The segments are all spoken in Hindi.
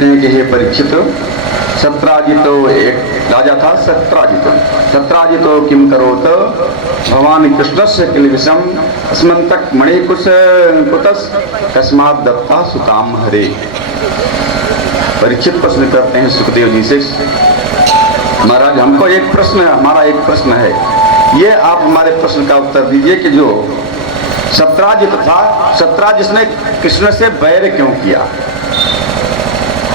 कि हे परीक्षित, सत्राजितो एक राजा था। सत्राजितो किम करोत भगवान कृष्णस्य किल विषम अस्मन्तक मणिकुश कुतस कस्मात् दत्ता सुताम हरे। परीक्षित प्रश्न करते हैं सुखदेव जी से, महाराज हमको एक प्रश्न, हमारा एक प्रश्न है, ये आप हमारे प्रश्न का उत्तर दीजिए कि जो सत्राजित था, सत्राजित ने कृष्ण से बैर क्यों किया?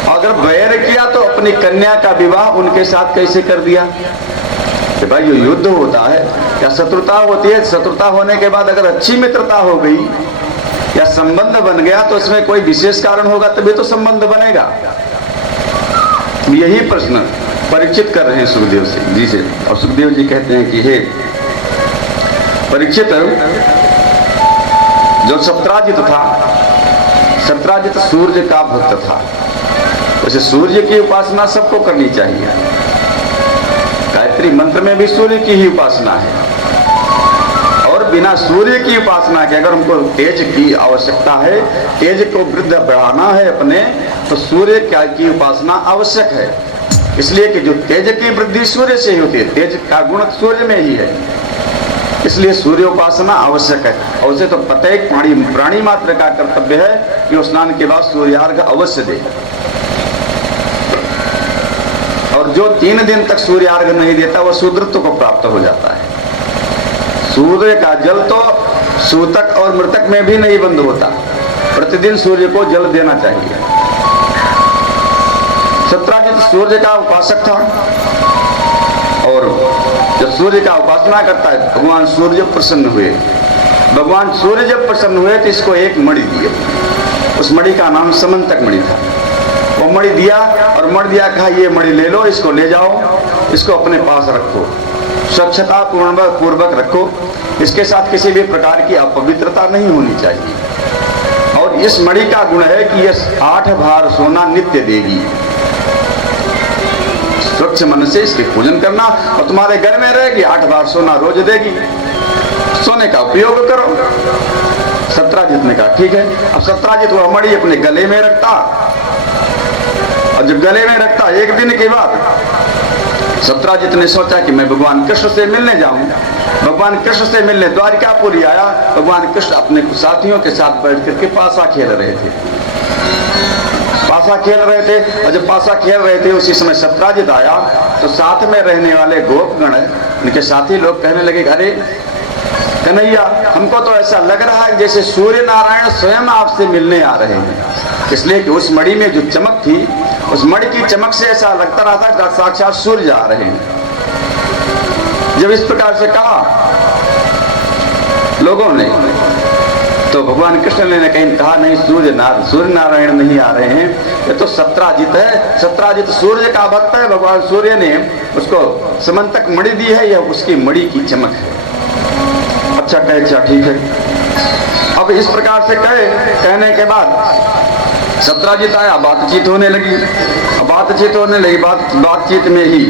अगर बैर किया तो अपनी कन्या का विवाह उनके साथ कैसे कर दिया? कि भाई जो युद्ध होता है या शत्रुता होती है, शत्रुता होने के बाद अगर अच्छी मित्रता हो गई या संबंध बन गया तो इसमें कोई विशेष कारण होगा तभी तो संबंध बनेगा। यही प्रश्न परीक्षित कर रहे हैं सुखदेव जी से। और सुखदेव जी कहते हैं कि हे परीक्षित, जो सत्राजित था, सत्राजित सूर्य का भक्त था। वैसे सूर्य की उपासना सबको करनी चाहिए। गायत्री मंत्र में भी सूर्य की ही उपासना है। और बिना सूर्य की उपासना के अगर हमको तेज की आवश्यकता है, तेज को वृद्धि बढ़ाना है अपने, तो सूर्य की उपासना आवश्यक है। इसलिए कि जो तेज की वृद्धि सूर्य से ही होती है, तेज का गुण सूर्य में ही है, इसलिए सूर्य उपासना आवश्यक है। और उसे तो प्रत्येक प्राणी मात्र का कर्तव्य है कि वो स्नान के बाद सूर्यार्घ अवश्य दे। और जो 3 दिन तक सूर्यार्घ नहीं देता वह शूद्रत्व को प्राप्त हो जाता है। सूर्य का जल तो सूतक और मृतक में भी नहीं बंद होता, प्रतिदिन सूर्य को जल देना चाहिए। सत्राजित सूर्य का उपासक था और जब सूर्य का उपासना करता है भगवान सूर्य प्रसन्न हुए। भगवान सूर्य जब प्रसन्न हुए तो इसको एक मणि दिए। उस मणि का नाम समंतक मणि था। वो मणि दिया और मणि दिया, कहा ये मणि ले लो, इसको ले जाओ, इसको अपने पास रखो, स्वच्छता पूर्वक रखो, इसके साथ किसी भी प्रकार की अपवित्रता नहीं होनी चाहिए। और इस मणि का गुण है कि यह 8 भार सोना नित्य देगी। स्वच्छ मन से इसके पूजन करना और तुम्हारे घर में रहेगी, 8 बार सोना रोज देगी, सोने का उपयोग करो। सत्राजित ने कहा ठीक है। अब सत्राजित वह मणि अपने गले में रखता और जब गले में रखता, एक दिन के बाद सत्राजित ने सोचा कि मैं भगवान कृष्ण से मिलने जाऊं। भगवान कृष्ण से मिलने द्वारिकापुरी आया। भगवान कृष्ण अपने साथियों के साथ बैठ करके पासा खेल रहे थे। पासा खेल रहे थे और जब पासा खेल रहे थे उसी समय सत्राजित आया तो साथ में रहने वाले गोपगण, उनके साथी लोग कहने लगे, अरे कन्हैया, हमको तो ऐसा लग रहा है जैसे सूर्य नारायण स्वयं आपसे मिलने आ रहे हैं। इसलिए कि उस मणि में जो चमक थी, उस मणि की चमक से ऐसा लगता रहा था साक्षात सूर्य आ रहे हैं। जब इस प्रकार से कहा लोगों ने तो भगवान कृष्ण ने कहीं कहा नहीं, सूर्य नारायण नहीं आ रहे हैं, ये तो सत्राजित है। सत्राजित सूर्य का भक्त है। भगवान सूर्य ने उसको समंतक मणि दी है, यह उसकी मणि की चमक है। अच्छा कहे, अच्छा ठीक है। अब इस प्रकार से कहने के बाद सत्राजित आया, बातचीत होने लगी। बातचीत में ही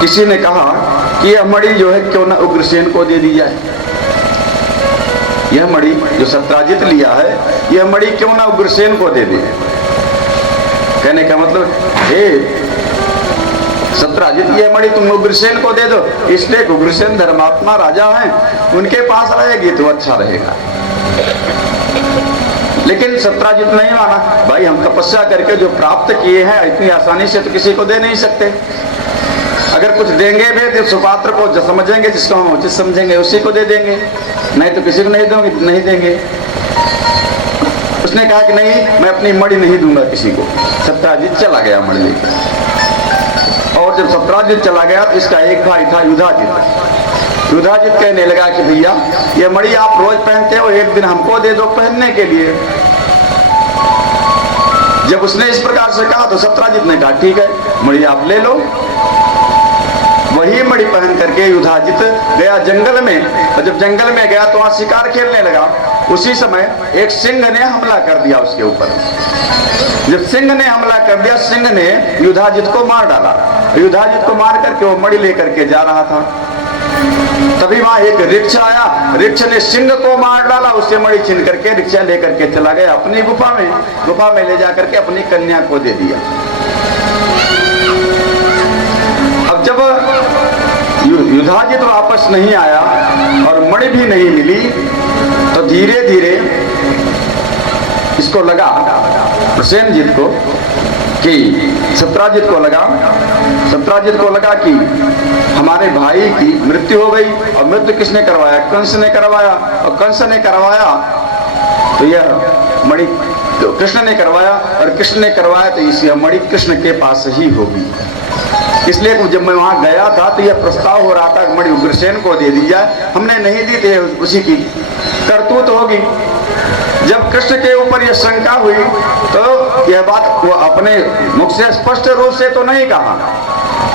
किसी ने कहा कि यह मणि जो है क्यों ना उग्रसेन को दे दी जाए। यह मणि जो सत्राजित लिया है, यह मणि क्यों ना उग्रसेन को दे दे। कहने का मतलब, हे सत्राजित, यह मणि तुम उग्रसेन को दे दो, इसलिए उग्रसेन धर्मात्मा राजा हैं, उनके पास रहेगी तो अच्छा रहेगा। लेकिन सत्राजित नहीं माना। भाई हम तपस्या करके जो प्राप्त किए हैं इतनी आसानी से तो किसी को दे नहीं सकते। अगर कुछ देंगे भी तो सुपात्र को जो समझेंगे, जिसको हम उचित समझेंगे उसी को दे देंगे, नहीं तो किसी को नहीं देंगे। उसने कहा कि नहीं, मैं अपनी मणि नहीं दूंगा किसी को। सत्राजित चला गया मणि लेकर। और जब सत्राजित चला गया तो इसका एक भाई था युधाजित। युधाजित कहने लगा कि भैया ये मणि आप रोज पहनते हो, एक दिन हमको दे दो पहनने के लिए। जब उसने इस प्रकार से कहा तो सत्राजित ने कहा ठीक है, मणि आप ले लो। वही मणि पहन करके युधाजित गया जंगल में। और जब जंगल में गया तो वहां शिकार खेलने लगा। उसी समय एक सिंह ने हमला कर दिया उसके ऊपर। जब सिंह ने हमला कर दिया, सिंह ने युधाजित को मार डाला। युधाजित को मार करके वो मणि लेकर के जा रहा था। तभी वहां एक ऋक्ष आया, ऋक्ष ने सिंह को मार डाला, उससे मणि छीन करके ऋक्ष लेकर के चला गया अपनी गुफा में ले जाकर के अपनी कन्या को दे दिया। अब जब युधाजित वापस नहीं आया और मणि भी नहीं मिली, तो धीरे धीरे इसको लगा, प्रसेनजीत को, कि सत्राजित को लगा कि हमारे भाई की मृत्यु हो गई। और मृत्यु किसने करवाया? कंस ने करवाया। और कंस ने करवाया तो यह मणि तो कृष्ण ने करवाया, और कृष्ण ने करवाया तो इस मणि कृष्ण के पास ही होगी। इसलिए जब मैं वहां गया था तो यह प्रस्ताव हो रहा था मणि उग्रसेन को दे दी जाए, हमने नहीं दी थी, उसी की करतूत होगी। जब कृष्ण के ऊपर यह शंका हुई तो यह बात वो अपने मुख से स्पष्ट रूप से तो नहीं कहा,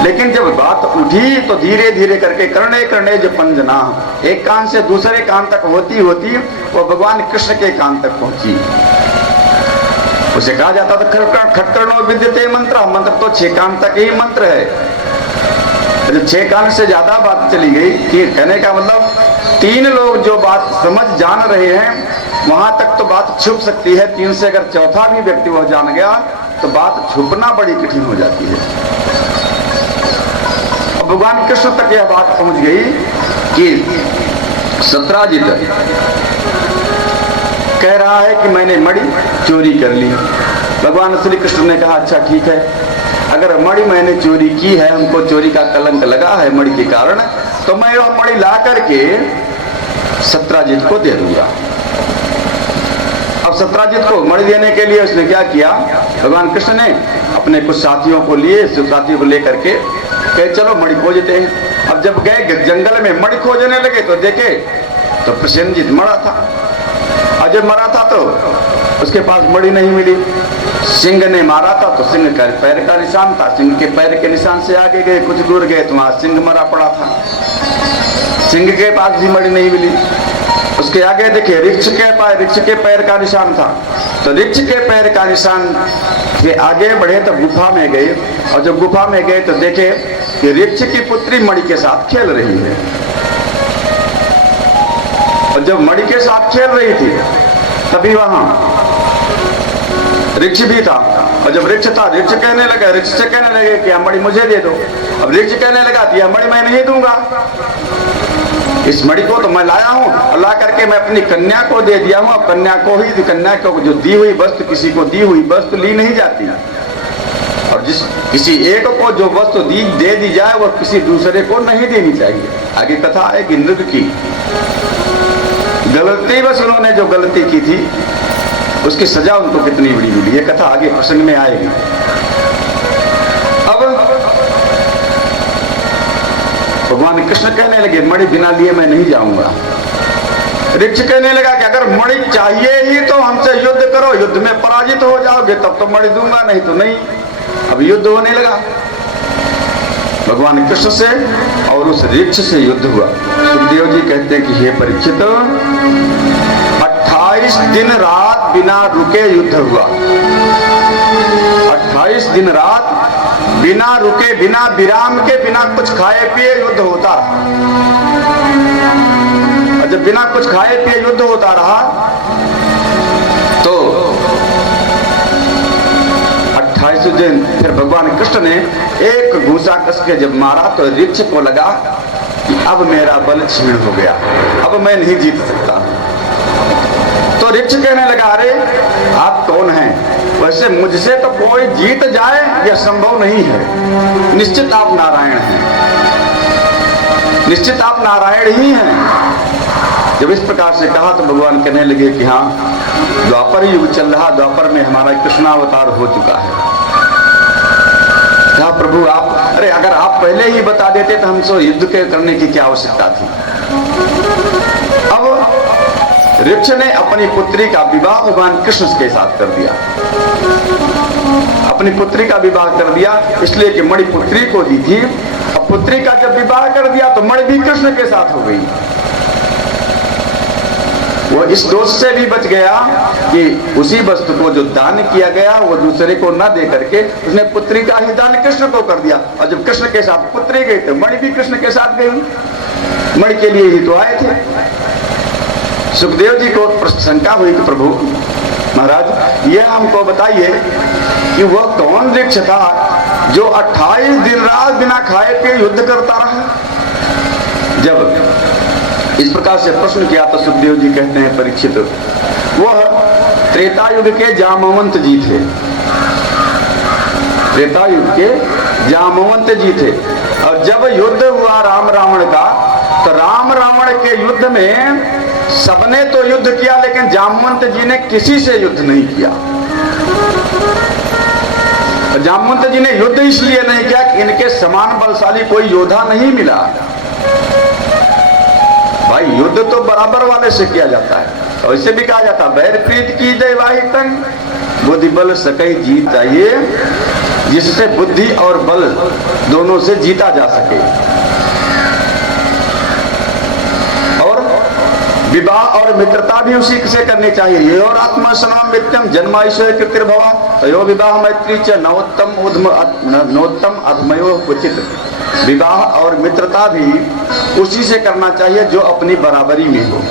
लेकिन जब बात उठी तो धीरे धीरे करके कर्णे कर्णे जो पंजना, एक कान से दूसरे कान तक होती होती वो भगवान कृष्ण के कान तक पहुंची। उसे कहा जाता था खटकरणो विद्यते मंत्र, मंत्र तो 6 कान तक ही मंत्र है। जब 6 कान से ज्यादा बात चली गई कि कहने का मतलब 3 लोग जो बात समझ जान रहे हैं वहां तक तो बात छुप सकती है, 3 से अगर चौथा भी व्यक्ति वो जान गया तो बात छुपना बड़ी कठिन हो जाती है। अब भगवान कृष्ण तक यह बात पहुंच गई कि सत्राजित कह रहा है कि मैंने मणि चोरी कर ली। भगवान श्री कृष्ण ने कहा अच्छा ठीक है, अगर मणि मैंने चोरी की है, हमको चोरी का कलंक लगा है मणि के कारण, तो मैं वह मणि ला करके सत्राजित को दे दूंगा। अब सत्राजित को मणि देने के लिए उसने क्या किया, भगवान कृष्ण ने अपने कुछ साथियों को लिए, साथियों को लेकर के कहे चलो मणि खोजते हैं। अब जब गए जंगल में मणि खोजने लगे तो देखे तो प्रसेनजीत मरा था, और जब मरा था तो उसके पास मणि नहीं मिली। सिंह ने मारा था तो सिंह का पैर का निशान था, सिंह के पैर के निशान से आगे गए, कुछ दूर गए तो वहां सिंह मरा पड़ा था, सिंह के पास भी मणि नहीं मिली। उसके आगे देखे ऋक्ष के पैर का निशान था, तो ऋक्ष के पैर का निशान के आगे बढ़े तो गुफा में गए, और जब गुफा में गए तो देखे कि ऋक्ष की पुत्री मणि के साथ खेल रही है। और जब मणि के साथ खेल रही थी तभी वहां ऋक्ष भी था, और जब ऋक्ष था ऋक्ष कहने लगा, ऋक्ष से कहने लगे कि मणि मुझे दे दो। अब ऋक्ष कहने लगा कि मणि मैं नहीं दूंगा, इस मणि को तो मैं लाया हूं, और ला करके मैं अपनी कन्या को दे दिया हूं। कन्या को जो दी हुई वस्तु, किसी को दी हुई वस्तु ली नहीं जाती, और किसी एक को जो वस्तु दे दी जाए वो किसी दूसरे को नहीं देनी चाहिए। आगे कथा है कि नृग की गलती, बस उन्होंने जो गलती की थी उसकी सजा उनको कितनी बड़ी मिली, ये कथा आगे प्रसंग में आएगी। अब भगवान कृष्ण कहने लगे मणि बिना लिए मैं नहीं जाऊंगा। ऋक्ष कहने लगा कि अगर मणि चाहिए ही तो हमसे युद्ध करो, युद्ध में पराजित हो जाओगे तब तो मणि दूंगा, नहीं तो नहीं। अब युद्ध होने लगा भगवान कृष्ण से और उस ऋक्ष से युद्ध हुआ। सुखदेव जी कहते हैं कि हे परीक्षित, 28 दिन रात बिना रुके युद्ध हुआ। 28 दिन रात बिना रुके, बिना विराम के, बिना कुछ खाए पिए युद्ध होता रहा। और जब बिना कुछ खाए पिए युद्ध होता रहा तो 28 दिन फिर भगवान कृष्ण ने एक घूसा कस के जब मारा तो ऋक्ष को लगा कि अब मेरा बल क्षीण हो गया, अब मैं नहीं जीत सकता। तो ऋक्ष कहने लगा अरे आप कौन हैं? वैसे मुझसे तो कोई जीत जाए यह संभव नहीं है, निश्चित आप नारायण हैं, निश्चित आप नारायण ही हैं। जब इस प्रकार से कहा तो भगवान कहने लगे कि हाँ, द्वापर युग चल रहा, द्वापर में हमारा कृष्णावतार हो चुका है। कहा प्रभु आप, अरे अगर आप पहले ही बता देते तो हमसे युद्ध करने की क्या आवश्यकता थी। अब ऋक्ष ने अपनी पुत्री का विवाह भगवान कृष्ण के साथ कर दिया, अपनी पुत्री का विवाह कर दिया, इसलिए कि मणि पुत्री को दी थी। अब पुत्री का जब विवाह कर दिया तो मणि भी कृष्ण के साथ हो गई। वो इस दोष से भी बच गया कि उसी वस्तु को जो दान किया गया वो दूसरे को न दे करके उसने पुत्री का ही दान कृष्ण को कर दिया। और जब कृष्ण के साथ पुत्री गई तो मणि भी कृष्ण के साथ गई। मणि के लिए ही तो आए थे। सुखदेव जी को शंका हुई कि प्रभु महाराज ये हमको बताइए कि वह कौन वृक्ष था जो 28 दिन रात बिना खाए पिए युद्ध करता रहा। जब इस प्रकार से प्रश्न किया तो सुखदेव जी कहते हैं परीक्षित, वह त्रेता युग के जामवंत जी थे। त्रेता युग के जामवंत जी थे। और जब युद्ध हुआ राम रावण का, तो राम रावण के युद्ध में सबने तो युद्ध किया, लेकिन जामवंत जी ने किसी से युद्ध नहीं किया। जामवंत जी ने युद्ध इसलिए नहीं किया कि इनके समान बलशाली कोई योद्धा नहीं मिला। भाई युद्ध तो बराबर वाले से किया जाता है, और इसे भी कहा जाता है बैर प्रीत की जय वाहि तंग बुद्धि बल सकई जीत चाहिए, जिससे बुद्धि और बल दोनों से जीता जा सके। और विवाह और मित्रता भी उसी से करनी चाहिए। ये और आत्मा सनम नित्यम जन्मायशय कृतिर्भवा तयो विवाह मैत्री च नवोत्तम अधमयो उचित। विवाह और मित्रता भी उसी से करना चाहिए जो अपनी बराबरी में हो।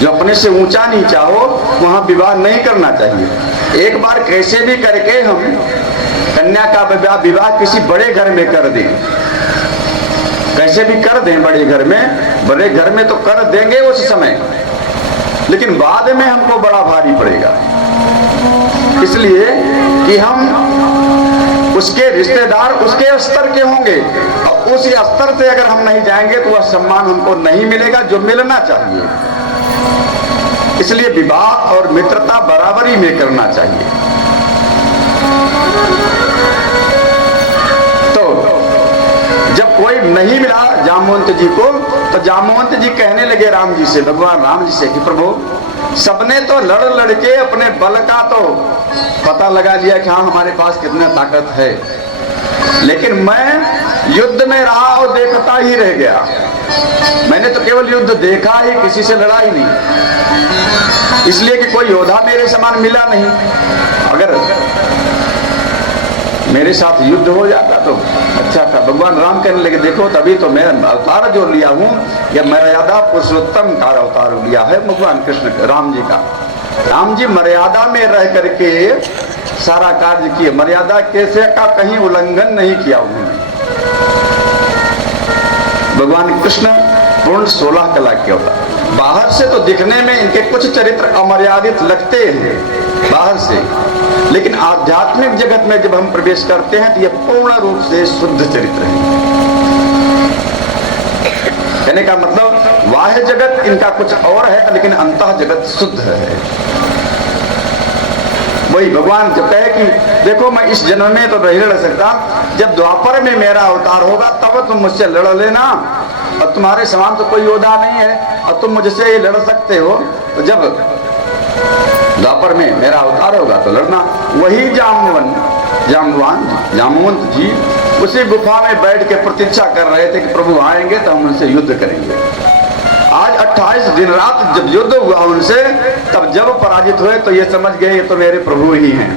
जो अपने से ऊंचा नीचा हो वहां विवाह नहीं करना चाहिए। एक बार कैसे भी करके हम कन्या का विवाह किसी बड़े घर में कर दें, कैसे भी कर दें बड़े घर में तो कर देंगे उस समय, लेकिन बाद में हमको बड़ा भारी पड़ेगा। इसलिए कि हम उसके रिश्तेदार उसके स्तर के होंगे, और उस स्तर से अगर हम नहीं जाएंगे तो वह सम्मान हमको नहीं मिलेगा जो मिलना चाहिए। इसलिए विवाह और मित्रता बराबरी में करना चाहिए। तो जब कोई नहीं मिला जामवंत जी को, तो जामवंत जी कहने लगे राम जी से, भगवान राम जी से कि प्रभु सबने तो लड़ के अपने बल का तो पता लगा लिया कि हाँ हमारे पास कितना ताकत है, लेकिन मैं युद्ध में रहा और देखता ही रह गया। मैंने तो केवल युद्ध देखा ही, किसी से लड़ाई नहीं, इसलिए कि कोई योद्धा मेरे समान मिला नहीं। अगर मेरे साथ युद्ध हो जाता तो अच्छा था। भगवान राम कहने लगे देखो तभी तो मैं अवतार जो लिया हूँ, यह मर्यादा पुरुषोत्तम का अवतार लिया है भगवान कृष्ण राम जी का। राम जी मर्यादा में रह करके सारा कार्य किए, मर्यादा कैसे का कहीं उल्लंघन नहीं किया उन्होंने। भगवान कृष्ण पूर्ण 16 कला के अवतार। बाहर से तो दिखने में इनके कुछ चरित्र अमर्यादित लगते हैं बाहर से, लेकिन आध्यात्मिक जगत में जब हम प्रवेश करते हैं तो ये पूर्ण रूप से शुद्ध चरित्र है। कहने का मतलब बाह्य जगत इनका कुछ और है, लेकिन अंतः जगत शुद्ध है। वही भगवान जब कहे कि देखो मैं इस जन्म में तो नहीं लड़ सकता, जब द्वापर में मेरा अवतार होगा तब तुम मुझसे लड़ लेना, और तुम्हारे समान तो कोई योद्धा नहीं है और तुम मुझसे लड़ सकते हो, तो जब द्वापर में मेरा अवतार होगा तो लड़ना। वही जामवंत जी उसी गुफा में बैठ के प्रतीक्षा कर रहे थे कि प्रभु आएंगे तो हम उनसे युद्ध करेंगे। आज 28 दिन रात जब युद्ध हुआ उनसे, तब जब पराजित हुए तो ये समझ गए ये तो मेरे प्रभु ही हैं।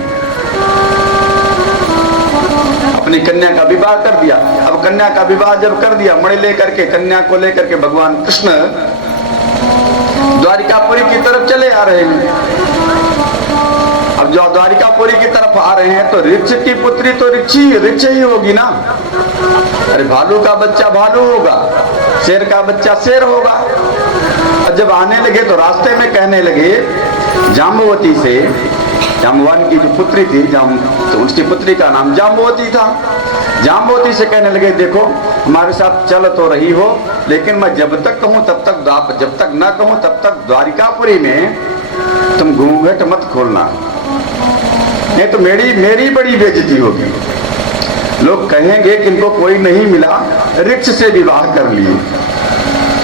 अपनी कन्या का विवाह कर दिया। अब कन्या का विवाह जब कर दिया, मणि लेकर के कन्या को लेकर के भगवान कृष्ण द्वारिकापुरी की तरफ चले आ रहे हैं। अब जो द्वारिकापुरी की तरफ आ रहे हैं तो ऋक्ष की पुत्री तो ऋक्ष ही होगी ना। अरे भालू का बच्चा भालू होगा, शेर का बच्चा शेर होगा। और जब आने लगे तो रास्ते में कहने लगे जाम्बवती से, जाम्बवान की जो पुत्री थी तो उसकी पुत्री का नाम जाम्बवती था। जाम्बवती से कहने लगे देखो हमारे साथ चल तो रही हो, लेकिन मैं जब तक कहूँ तब तक, जब तक ना कहूँ तब तक द्वारिकापुरी में तुम घूंघट मत खोलना, नहीं तो मेरी बड़ी बेइज्जती होगी। लोग कहेंगे कि इनको कोई नहीं मिला, ऋक्ष से विवाह कर लिए।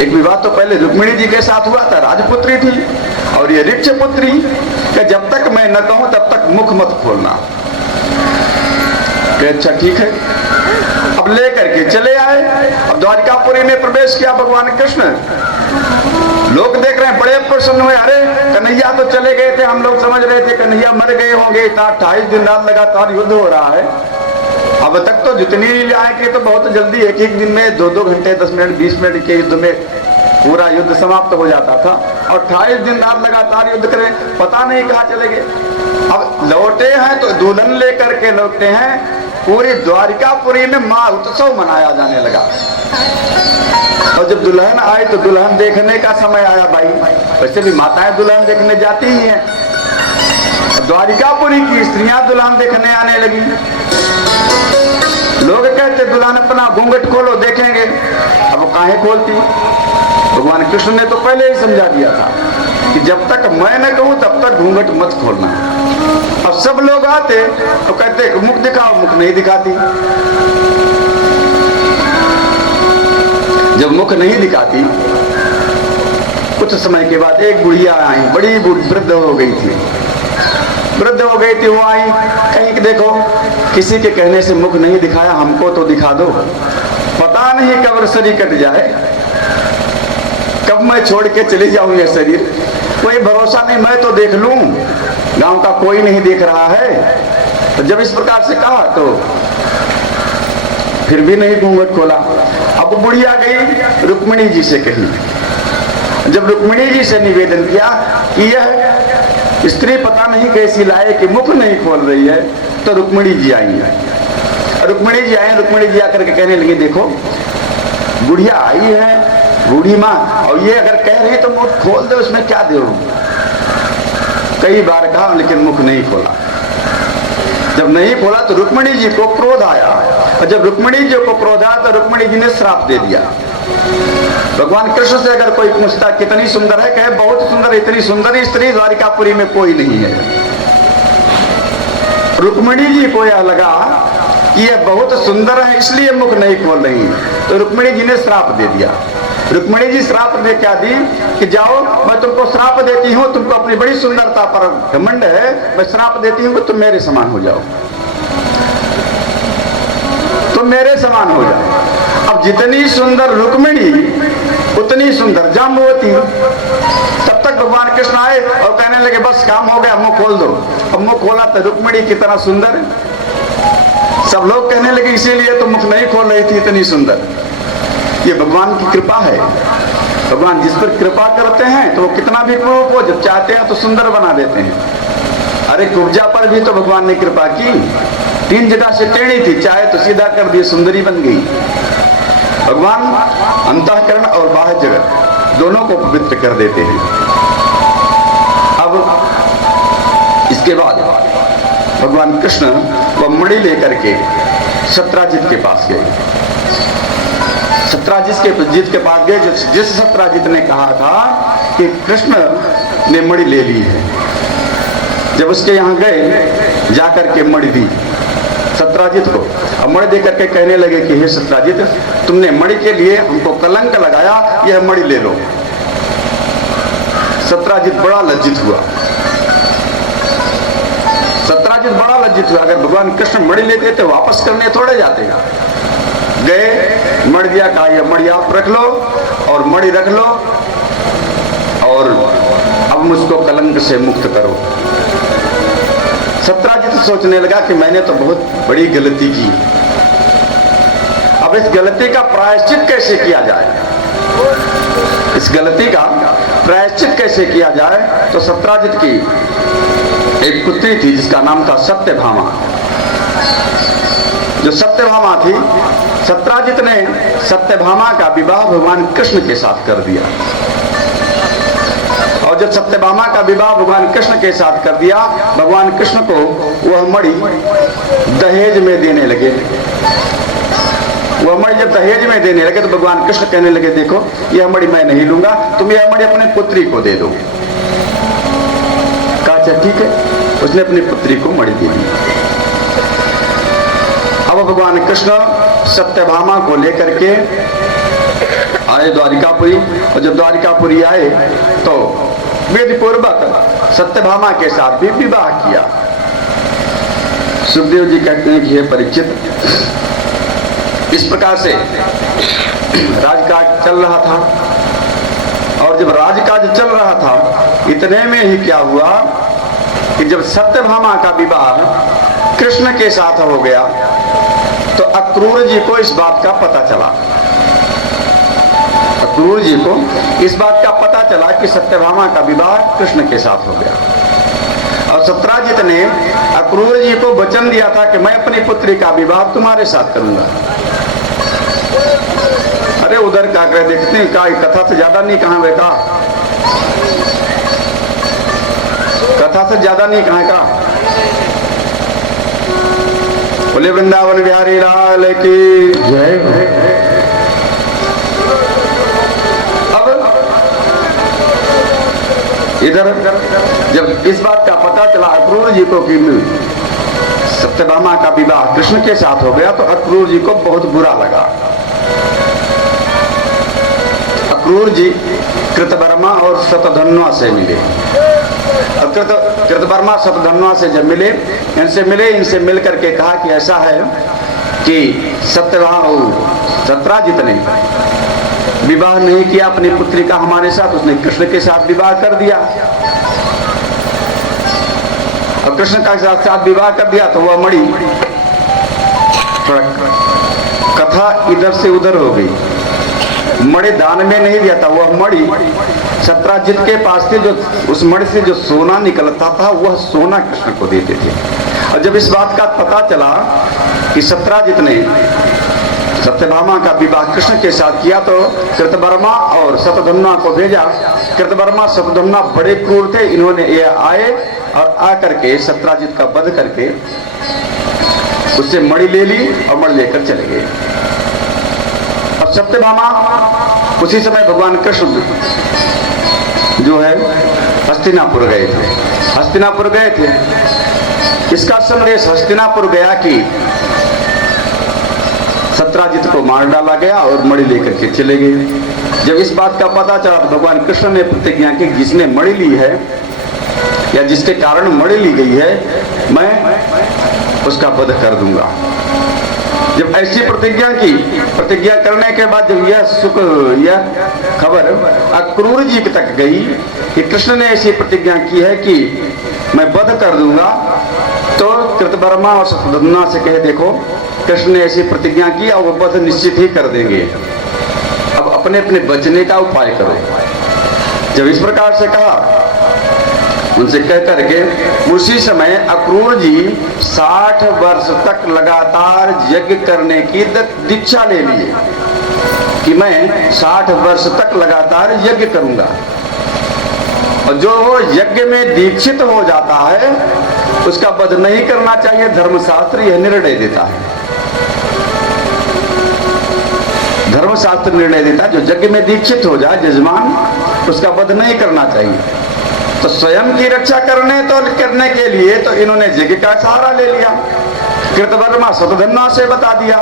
एक विवाह तो पहले रुक्मिणी जी के साथ हुआ था, राजपुत्री थी, और ये ऋक्ष पुत्री कि जब तक मैं न कहूं तब तक मुख मत खोलना। अच्छा ठीक है, अब ले करके चले आए। अब द्वारिकापुरी में प्रवेश किया भगवान कृष्ण। लोग देख रहे हैं, बड़े प्रसन्न हुए, अरे कन्हैया तो चले गए थे, हम लोग समझ रहे थे कन्हैया मर गए होंगे, इतना 28 दिन रात लगातार युद्ध हो रहा है, अब तक तो जितनी लीलाएं की तो बहुत जल्दी एक एक दिन में 2-2 घंटे 10 मिनट 20 मिनट के युद्ध में पूरा युद्ध समाप्त हो जाता था। और 28 दिन रात लगातार युद्ध करें, पता नहीं कहाँ चले गए। अब लौटे हैं तो दुल्हन लेकर के लौटते हैं। पूरी द्वारिकापुरी में माँ उत्सव मनाया जाने लगा। और जब दुल्हन आई तो दुल्हन देखने का समय आया भाई। वैसे भी माताएं दुल्हन देखने जाती ही हैं। द्वारिकापुरी की स्त्रियां दुल्हन देखने आने लगी। लोग कहते दुल्हन अपना घूंघट खोलो देखेंगे। अब वो काहे खोलती? भगवान कृष्ण ने तो पहले ही समझा दिया था कि जब तक मैं न कहूं तब तक घूंघट मत खोलना। अब सब लोग आते तो कहते मुख दिखाओ, मुख नहीं दिखाती। जब मुख नहीं दिखाती, कुछ समय के बाद एक बुढ़िया आई, बड़ी वृद्ध हो गई थी। वृद्ध हो गई थी, वो आई, कहीं कि देखो किसी के कहने से मुख नहीं दिखाया, हमको तो दिखा दो। पता नहीं कब शरीर कट जाए, कब मैं छोड़ के चली जाऊं ये शरीर, कोई भरोसा नहीं। मैं तो देख लूं, गांव का कोई नहीं देख रहा है। तो जब इस प्रकार से कहा तो फिर भी नहीं घूंघट खोला। अब बुढ़िया गई रुक्मिणी जी से कही। जब रुक्मिणी जी से निवेदन किया कि यह स्त्री पता नहीं कैसी लाए कि मुख नहीं खोल रही है, तो रुक्मिणी जी आई। रुक्मिणी जी आए, रुक्मिणी जी आकर के कहने लगी देखो बुढ़िया आई है, बूढ़ी माँ, और ये अगर कह रही तो मुख खोल दे, उसमें क्या दे। कई बार कहा लेकिन मुख नहीं खोला। जब नहीं खोला तो रुक्मिणी जी को क्रोध आया। और जब रुक्मिणी जी को क्रोध आया तो रुक्मिणी जी ने श्राप दे दिया। भगवान कृष्ण से अगर कोई पूछता कितनी सुंदर है, कहे बहुत सुंदर, इतनी सुंदर स्त्री द्वारिकापुरी में कोई नहीं है। रुक्मिणी जी को यह लगा कि यह बहुत सुंदर है इसलिए मुख नहीं खोल रही, तो रुक्मिणी जी ने श्राप दे दिया। रुक्मिणी जी श्राप दे क्या दी कि जाओ मैं तुमको श्राप देती हूँ, तुमको अपनी बड़ी सुंदरता पर घमंड है, मैं श्राप देती हूँ कि तुम मेरे समान हो जाओ, तुम मेरे समान हो जाओ। अब जितनी सुंदर रुक्मिणी उतनी सुंदर जाम्बवती। तब तक भगवान कृष्ण आए और कहने लगे बस काम हो गया, मुंह खोल दो। अब मुंह खोला तो रुक्मिणी की तरह सुंदर। सब लोग कहने लगे इसीलिए तो मुख नहीं खोल रही थी, इतनी सुंदर। ये भगवान की कृपा है। भगवान जिस पर कृपा करते हैं तो वो कितना भी क्रूप हो, जब चाहते हैं तो सुंदर बना देते हैं। अरे कुब्जा पर भी तो भगवान ने कृपा की, 3 जगह से टेढ़ी थी, चाहे तो सीधा कर दिए, सुंदरी बन गई। भगवान अंतःकरण और बाह्य जगत दोनों को पवित्र कर देते हैं। अब इसके बाद भगवान कृष्ण वह मणि लेकर के सत्राजित के पास गए। सत्राजित के पास गए, जिस सत्राजित ने कहा था कि कृष्ण ने मणि ले ली है। जब उसके यहाँ गए, जाकर के मणि दी सत्राजित को। अब मणि देकर के कहने लगे कि हे सत्राजित, तुमने मणि के लिए हमको कलंक लगाया, यह मणि ले लो। सत्राजित बड़ा लज्जित हुआ। सत्राजित बड़ा लज्जित हुआ। अगर भगवान कृष्ण मणि लेते थे वापस करने थोड़े जाते हैं। गए, मणि दिया, कहा यह मणि आप रख लो, और मणि रख लो, और अब मुझको कलंक से मुक्त करो। सत्राजित सोचने लगा कि मैंने तो बहुत बड़ी गलती की, अब इस गलती का प्रायश्चित कैसे किया जाए, इस गलती का प्रायश्चित कैसे किया जाए। तो सत्राजित की एक पुत्री थी जिसका नाम था सत्यभामा। जो सत्यभामा थी, सत्राजित ने सत्यभामा का विवाह भगवान कृष्ण के साथ कर दिया। और जब सत्यभामा का विवाह भगवान कृष्ण के साथ कर दिया, भगवान कृष्ण को वह मणि दहेज में देने लगे। वह मणि जब दहेज में देने लगे तो भगवान कृष्ण कहने लगे देखो यह मणि मैं नहीं लूंगा, तुम यह मणि अपने पुत्री को दे दो। कहा अच्छा ठीक है, उसने अपनी पुत्री को मणि दे दी। अब भगवान कृष्ण सत्यभामा को लेकर के आए द्वारिकापुरी। और जब द्वारिकापुरी आए तो विधि पूर्वक सत्यभामा के साथ भी विवाह किया। सुखदेव जी कहते हैं कि हे परीक्षित, इस प्रकार से राजकाज चल रहा था। और जब राजकाज चल रहा था, इतने में ही क्या हुआ कि जब सत्यभामा का विवाह कृष्ण के साथ हो गया तो अक्रूर जी को इस बात का पता चला, अक्रूर जी को इस बात का पता चला कि सत्यभामा का विवाह कृष्ण के साथ हो गया। और सत्राजित ने अक्रूर जी को वचन दिया था कि मैं अपनी पुत्री का विवाह तुम्हारे साथ करूंगा। अरे उधर क्या कर देखते हैं, क्या कथा से ज्यादा नहीं कहा बेटा, कथा से ज्यादा नहीं कहा का। बोले वृंदावन बिहारी लाल की जय। अब इधर जब इस बात का पता चला अक्रूर जी को कि सत्यभामा का विवाह कृष्ण के साथ हो गया, तो अक्रूर जी को बहुत बुरा लगा। अक्रूर जी कृतवर्मा और शतधन्वा से मिले। कृतवर्मा शतधन्वा से जब मिले, इनसे मिल करके कहा कि ऐसा है कि सत्राजित ने विवाह नहीं किया अपनी पुत्री का हमारे साथ, उसने कृष्ण के साथ विवाह कर दिया। और कृष्ण का साथ विवाह कर दिया तो वह मणि, थोड़ा कथा इधर से उधर हो गई, मणि दान में नहीं दिया था। वह मणि सत्राजित के पास थे, जो उस मणि से जो सोना निकलता था वह सोना कृष्ण को देते थे। और जब इस बात का पता चला कि सत्राजित ने सत्यभामा का विवाह कृष्ण के साथ किया, तो कृतवर्मा और शतधन्वा को भेजा। कृतवर्मा शतधन्वा बड़े क्रूर थे, इन्होंने ये आए और आकर के सत्राजित का वध करके उससे मणि ले ली और मणि लेकर चले गए। अब सत्यभामा उसी समय भगवान कृष्ण जो है हस्तिनापुर गए थे। इसका संदेश हस्तिनापुर गया कि सत्राजित को मार डाला गया और मणि लेकर के चले गए। जब इस बात का पता चला तो भगवान कृष्ण ने प्रतिज्ञा की, जिसने मणि ली है या जिसके कारण मणि ली गई है, मैं उसका वध कर दूंगा। जब ऐसी प्रतिज्ञा करने के बाद जब यह खबर अक्रूर जी तक गई कि कृष्ण ने ऐसी प्रतिज्ञा की है कि मैं वध कर दूंगा, तो कृतवर्मा और शतधन्वा से कहे देखो कृष्ण ने ऐसी प्रतिज्ञा की और वो वध निश्चित ही कर देंगे, अब अपने अपने बचने का उपाय करो। जब इस प्रकार से कहा, उनसे कह करके उसी समय अक्रूर जी 60 वर्ष तक लगातार यज्ञ करने की दीक्षा ले लिए कि मैं 60 वर्ष तक लगातार यज्ञ करूंगा। और जो वो यज्ञ में दीक्षित हो जाता है उसका वध नहीं करना चाहिए, धर्मशास्त्र यह निर्णय देता है। धर्मशास्त्र निर्णय देता है जो यज्ञ में दीक्षित हो जाए यजमान, उसका वध नहीं करना चाहिए। तो स्वयं की रक्षा करने के लिए तो इन्होंने यज्ञ का सहारा ले लिया। कृतवर्मा शतधन्वा से बता दिया,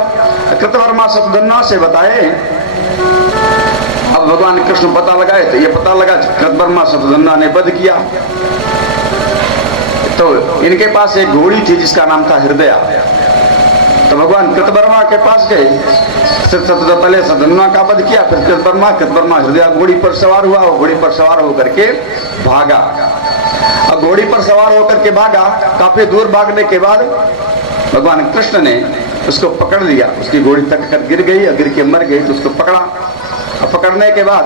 कृतवर्मा शतधन्वा से बताए। अब भगवान कृष्ण पता लगाए तो ये पता लगा कृतवर्मा शतधन्वा ने वध किया। तो इनके पास एक घोड़ी थी जिसका नाम था हृदया। तो भगवान कृतवर्मा के पास गए, पहले शतधन्वा का वध किया, फिर कृतवर्मा हृदया घोड़ी पर सवार हुआ। वो घोड़ी पर सवार होकर के भागा। अब घोड़ी पर सवार होकर के भागा, काफी दूर भागने के बाद भगवान कृष्ण ने उसको पकड़ लिया। उसकी घोड़ी तक कर गिर गई, गिर के मर गई, तो उसको पकड़ा। अब पकड़ने के बाद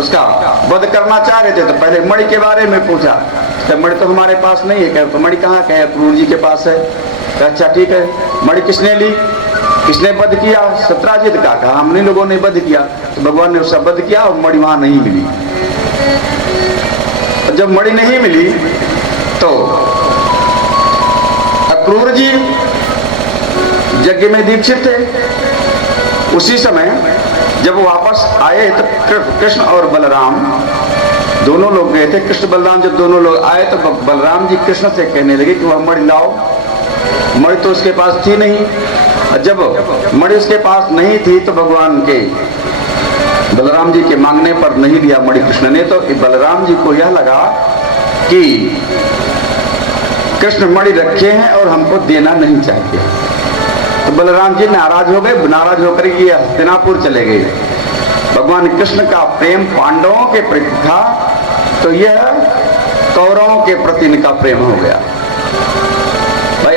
उसका वध करना चाह रहे थे तो पहले मणि के बारे में पूछा, तो मणि तो हमारे पास नहीं है। तो मणि कहाँ कहे अक्रूर जी के पास है। तो अच्छा ठीक है, मणि किसने ली, किसने वध किया? सत्राजित का। कहा हमने लोगों ने वध किया। तो भगवान ने उसका वध किया और मणि वहां नहीं मिली। तो जब मणि नहीं मिली तो अक्रूर जी यज्ञ में दीक्षित थे। उसी समय जब वो वापस आए तो कृष्ण और बलराम दोनों लोग गए थे। कृष्ण बलराम जब दोनों लोग आए तो बलराम जी कृष्ण से कहने लगे कि वह मणि लाओ। मणि तो उसके पास थी नहीं। जब मणि उसके पास नहीं थी तो भगवान के बलराम जी के मांगने पर नहीं दिया मणि कृष्ण ने। तो बलराम जी को यह लगा कि कृष्ण मणि रखे हैं और हमको देना नहीं चाहिए। तो बलराम जी नाराज हो गए। नाराज होकर ये हस्तिनापुर चले गए। भगवान कृष्ण का प्रेम पांडवों के प्रति था तो यह कौरवों के प्रति इनका प्रेम हो गया। भाई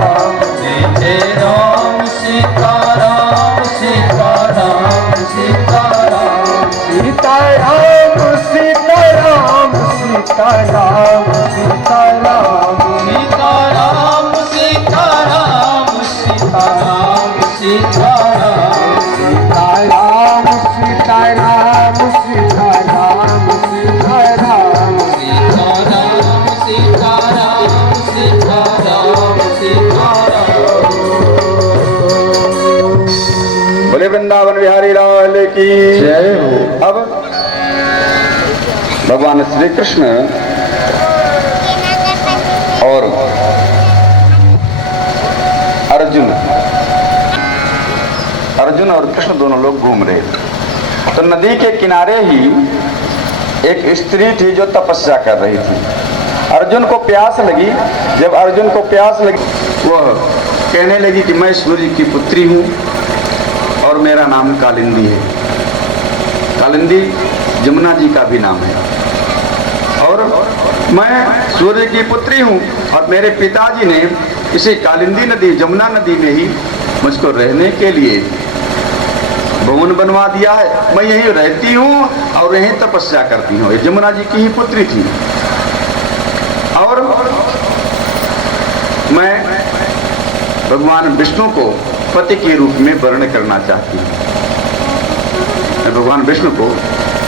वृंदावन बिहारी लाल की जय हो। अब भगवान श्री कृष्ण और अर्जुन और कृष्ण दोनों लोग घूम रहे थे। तो नदी के किनारे ही एक स्त्री थी जो तपस्या कर रही थी। अर्जुन को प्यास लगी। जब अर्जुन को प्यास लगी वह कहने लगी कि मैं सूर्य की पुत्री हूँ और मेरा नाम कालिंदी है। कालिंदी जमुना जी का भी नाम है और मैं सूर्य की पुत्री हूँ और मेरे पिताजी ने इसी कालिंदी नदी जमुना नदी में ही मुझको रहने के लिए भवन बनवा दिया है। मैं यहीं रहती हूँ और यहीं तपस्या करती हूँ। ये जमुना जी की ही पुत्री थी और मैं भगवान विष्णु को पति के रूप में वर्ण करना चाहती हूँ। मैं भगवान विष्णु को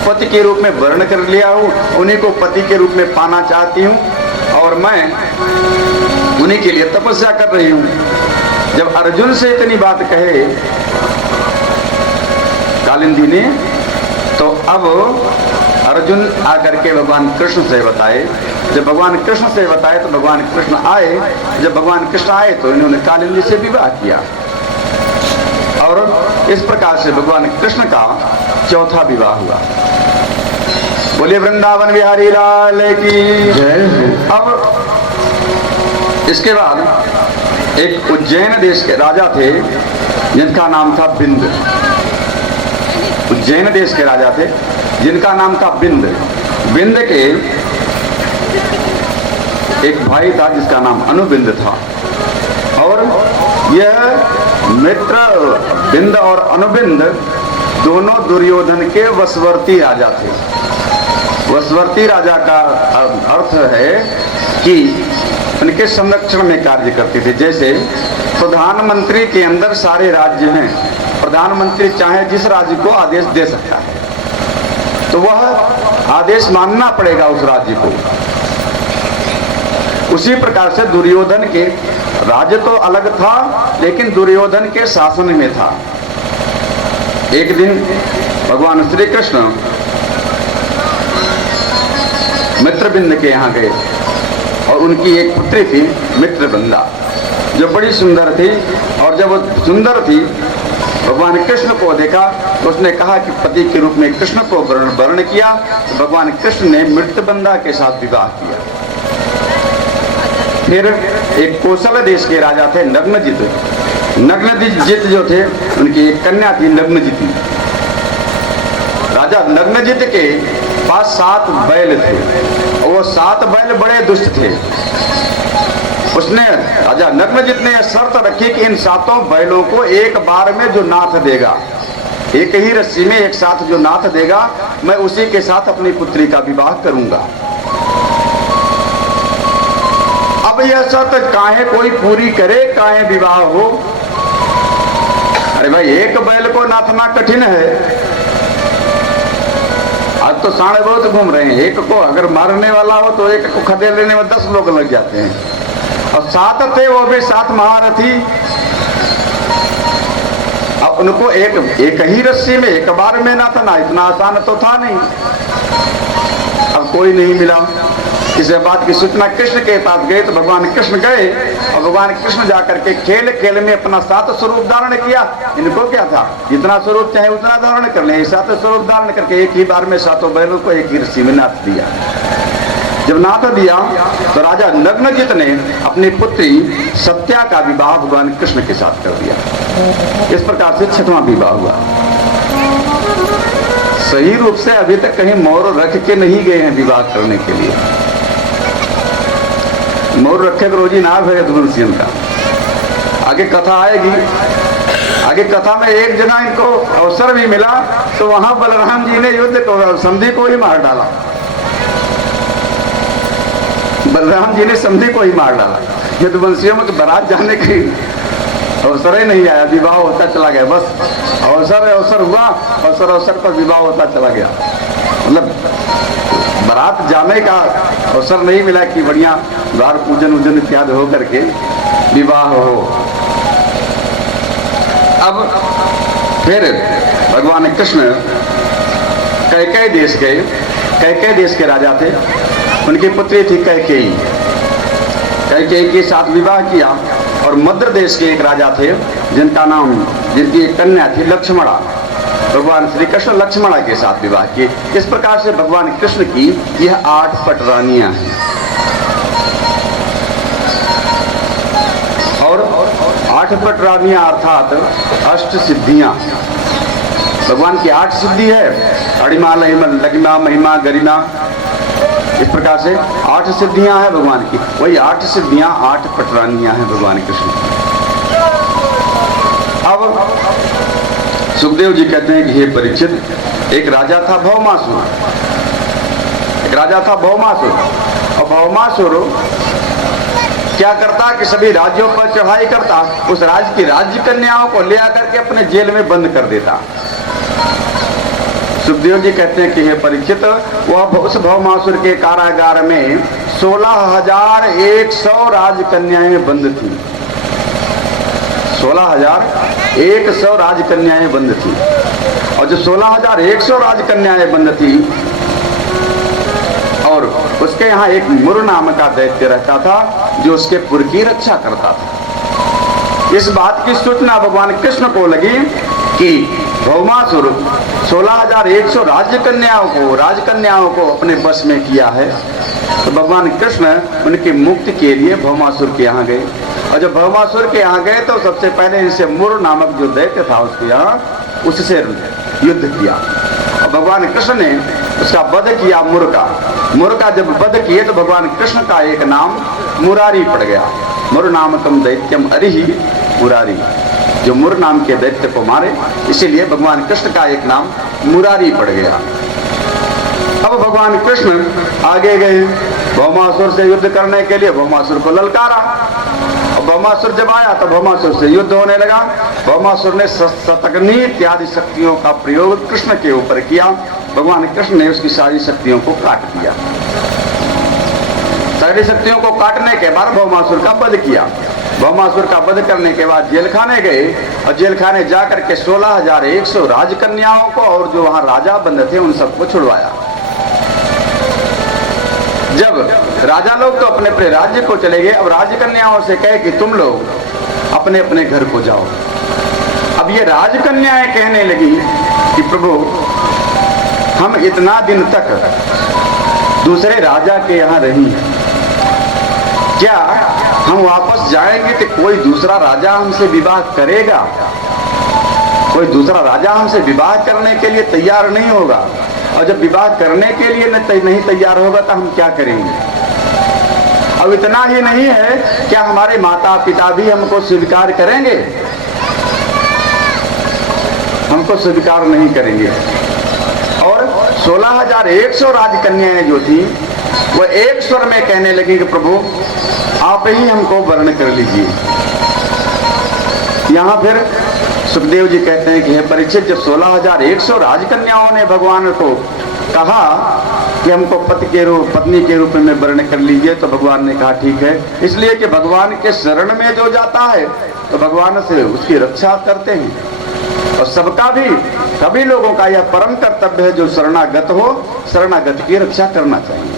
पति के रूप में वर्ण कर लिया हूँ, उन्हीं को पति के रूप में पाना चाहती हूँ और मैं उन्हीं के लिए तपस्या कर रही हूँ। जब अर्जुन से इतनी बात कहे कालिंदी ने, तो अब अर्जुन आकर के भगवान कृष्ण से बताए। जब भगवान कृष्ण से बताए तो भगवान कृष्ण आए। जब भगवान कृष्ण आए तो इन्होंने कालिंदी से विवाह किया और इस प्रकार से भगवान कृष्ण का चौथा विवाह हुआ। बोलिए वृंदावन बिहारी लाल की जय हो। अब इसके बाद एक उज्जैन देश के राजा थे जिनका नाम था बिंद। उज्जैन देश के राजा थे जिनका नाम था बिंद। बिंद के एक भाई था जिसका नाम अनुबिंद था और यह मित्र बिंद और अनुबिंद दोनों दुर्योधन के वशवर्ती राजा थे। वशवर्ती राजा का अर्थ है कि उनके संरक्षण में कार्य करते थे। जैसे प्रधानमंत्री के अंदर सारे राज्य हैं, प्रधानमंत्री चाहे जिस राज्य को आदेश दे सकता है तो वह आदेश मानना पड़ेगा उस राज्य को। उसी प्रकार से दुर्योधन के राज्य तो अलग था लेकिन दुर्योधन के शासन में था। एक दिन भगवान श्री कृष्ण मित्रबिंद के यहाँ गए और उनकी एक पुत्री थी मित्रबंदा जो बड़ी सुंदर थी। और जब वो सुंदर थी भगवान कृष्ण को देखा तो उसने कहा कि पति के रूप में कृष्ण को वर्ण किया। तो भगवान कृष्ण ने मित्रबंदा के साथ विवाह किया। फिर एक कौशल देश के राजा थे नग्नजित। नग्नजित जो थे उनकी एक कन्या थी नग्नजिती। राजा नग्नजित के पास 7 बैल थे और वो 7 बैल बड़े दुष्ट थे। उसने राजा नग्नजित ने यह शर्त रखी कि इन 7 बैलों को एक बार में जो नाथ देगा, एक ही रस्सी में एक साथ जो नाथ देगा, मैं उसी के साथ अपनी पुत्री का विवाह करूंगा। अब यह शर्त काहे कोई पूरी करे, काहे विवाह हो। अरे भाई एक बैल को नाथना कठिन है। आज तो साढ़े बहुत घूम रहे हैं। एक को अगर मारने वाला हो तो एक को खदेड़ लेने में 10 लोग लग जाते हैं और 7 थे, वो भी 7 महारथी। अब उनको एक ही रस्सी में एक बार में नाथना इतना आसान तो था नहीं। अब कोई नहीं मिला। इस बात की सूचना कृष्ण के पास गए तो भगवान कृष्ण गए और भगवान कृष्ण जाकर के खेल खेल में अपना 7 स्वरूप धारण किया। इनको क्या था, जितना स्वरूप चाहे उतना धारण कर ले। 7 स्वरूप धारण करके एक ही बार में 7 बैलों को एक ही रस्सी में नाथ दिया। जब नाथ दिया तो राजा नग्नजित ने अपनी पुत्री सत्या का विवाह भगवान कृष्ण के साथ कर दिया। इस प्रकार से 6वां विवाह हुआ। सही रूप से अभी तक कहीं मोर रख के नहीं गए हैं विवाह करने के लिए। मोर रखे तो रोजी ना भेजे तुलसियन का। आगे कथा आएगी। आगे कथा में एक जगह इनको अवसर भी मिला तो वहां बलराम जी ने युद्ध को संधि को ही मार डाला। बलराम जी ने संधि को ही मार डाला। यदुवंशियों में बारात जाने की अवसर ही नहीं आया, विवाह होता चला गया। बस अवसर हुआ, अवसर पर विवाह होता चला गया। मतलब बारात जाने का अवसर नहीं मिला कि बढ़िया द्वार पूजन उजन इत्यादि हो करके विवाह हो। अब फिर भगवान कृष्ण कैकेयी देश गए। कैकेयी देश के राजा थे, उनकी पुत्री थी कैकेयी। कैकेयी के साथ विवाह किया और मद्र देश के एक राजा थे जिनकी एक कन्या थी लक्ष्मणा। भगवान श्री कृष्ण लक्ष्मणा के साथ विवाह किए। इस प्रकार से भगवान कृष्ण की यह 8 पटरानियां हैं। और 8 पटरानियां अर्थात 8 सिद्धियां। भगवान की 8 सिद्धि है, अणिमा लगिमा महिमा गरिमा। इस प्रकार से 8 सिद्धियां हैं भगवान की। वही 8 सिद्धियां 8 पटरानियां हैं भगवान कृष्ण। अब सुखदेव जी कहते हैं कि हे परीक्षित, एक राजा था भौमासुर। और भौमासुर क्या करता कि सभी राज्यों पर चढ़ाई करता, उस राज्य की राज्य कन्याओं को ले आकर के अपने जेल में बंद कर देता। सुखदेव जी कहते हैं कि हे परीक्षित, वह उस भौमासुर के कारागार में 16,100 राजकन्याएं बंद थी। 16,100 राजकन्याएं बंद थी। और जो 16,100 राजकन्याएं बंद थी, और उसके यहाँ एक मुर नाम का दैत्य रहता था जो उसके पुर की रक्षा करता था। इस बात की सूचना भगवान कृष्ण को लगी कि भौमासुर 16,100 राजकन्याओं को अपने बस में किया है। तो भगवान कृष्ण उनकी मुक्ति के लिए भौमासुर के यहाँ गए। और जब भौमासुर के यहाँ गए तो सबसे पहले इनसे मुर नामक जो दैत्य था उसके यहाँ, उससे युद्ध किया। और भगवान कृष्ण ने उसका वध किया। मुर का जब वध किए तो भगवान कृष्ण का एक नाम मुरारी पड़ गया। मुर नामकम दैत्यम अरिहि मुरारी। जो मुर नाम के दैत्य को मारे, इसीलिए भगवान कृष्ण का एक नाम मुरारी पड़ गया। अब भगवान कृष्ण आगे गए भौमासुर से युद्ध करने के लिए। भौमासुर को ललकारा। भौमासुर जब आया तो भौमासुर से युद्ध होने लगा। भौमासुर ने शतघ्नी इत्यादि शक्तियों का प्रयोग कृष्ण के ऊपर किया। भगवान कृष्ण ने उसकी सारी शक्तियों को काट दिया। सारी शक्तियों को काटने के बाद भौमासुर का वध किया। भौमासुर का वध करने के बाद जेल खाने गए और जेल खाने जाकर के 16,100 राजकन्याओं को और जो वहां राजा बंद थे उन सबको छुड़वाया। जब राजा लोग तो अपने अपने राज्य को चले गए, अब राजकन्याओं से कहे कि तुम लोग अपने अपने घर को जाओ। अब ये राजकन्याएं कहने लगी कि प्रभु, हम इतना दिन तक दूसरे राजा के यहाँ रही, क्या हम वापस जाएंगे तो कोई दूसरा राजा हमसे विवाह करेगा? कोई दूसरा राजा हमसे विवाह करने के लिए तैयार नहीं होगा। और जब विवाह करने के लिए नहीं तैयार होगा तो हम क्या करेंगे? अब इतना ही नहीं है, क्या हमारे माता पिता भी हमको स्वीकार करेंगे? हमको स्वीकार नहीं करेंगे। और 16,100 राजकन्याएं जो थी वो एक स्वर में कहने लगी कि प्रभु, आप ही हमको वर्ण कर लीजिए। यहाँ फिर सुखदेव जी कहते हैं कि हे परीक्षित, जब 16,100 राजकन्याओं ने भगवान को कहा कि हमको पत्नी के रूप में वर्ण कर लीजिए, तो भगवान ने कहा ठीक है। इसलिए कि भगवान के शरण में जो जाता है तो भगवान से उसकी रक्षा करते हैं। और सबका भी, सभी लोगों का यह परम कर्तव्य है, जो शरणागत हो शरणागत की रक्षा करना चाहिए।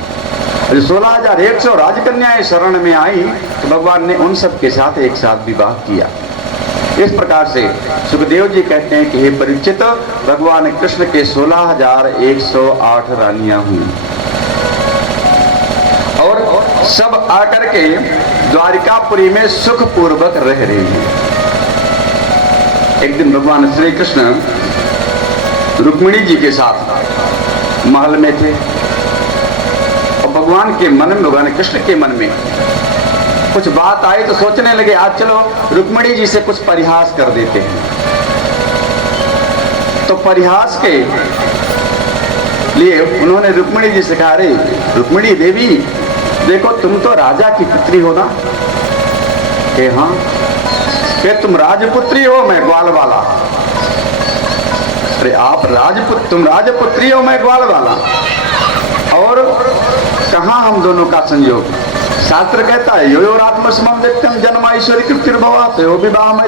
16,100 राजकन्याएं शरण में आई तो भगवान ने उन सब के साथ एक साथ विवाह किया। इस प्रकार से सुखदेव जी कहते हैं कि हे परीक्षित, भगवान कृष्ण के 16,108 रानियां हुई और सब आकर के द्वारिकापुरी में सुखपूर्वक रह रही हैं। एक दिन भगवान श्री कृष्ण रुक्मिणी जी के साथ महल में थे और भगवान कृष्ण के मन में कुछ बात आई तो सोचने लगे आज चलो रुक्मिणी जी से कुछ परिहास कर देते हैं। तो परिहास के लिए उन्होंने रुक्मिणी जी से कहा, अरे रुक्मिणी देवी, देखो तुम तो राजा की पुत्री हो ना? कि हाँ। कि तुम राजपुत्री हो, मैं ग्वाल वाला। अरे तुम राजपुत्री हो, मैं ग्वाल वाला। और कहाँ हम दोनों का संयोग? शास्त्र कहता है यो आत्मसमम व्यक्तम जन्म ऐश्वर्य कृतिर्भवा तो विवाह में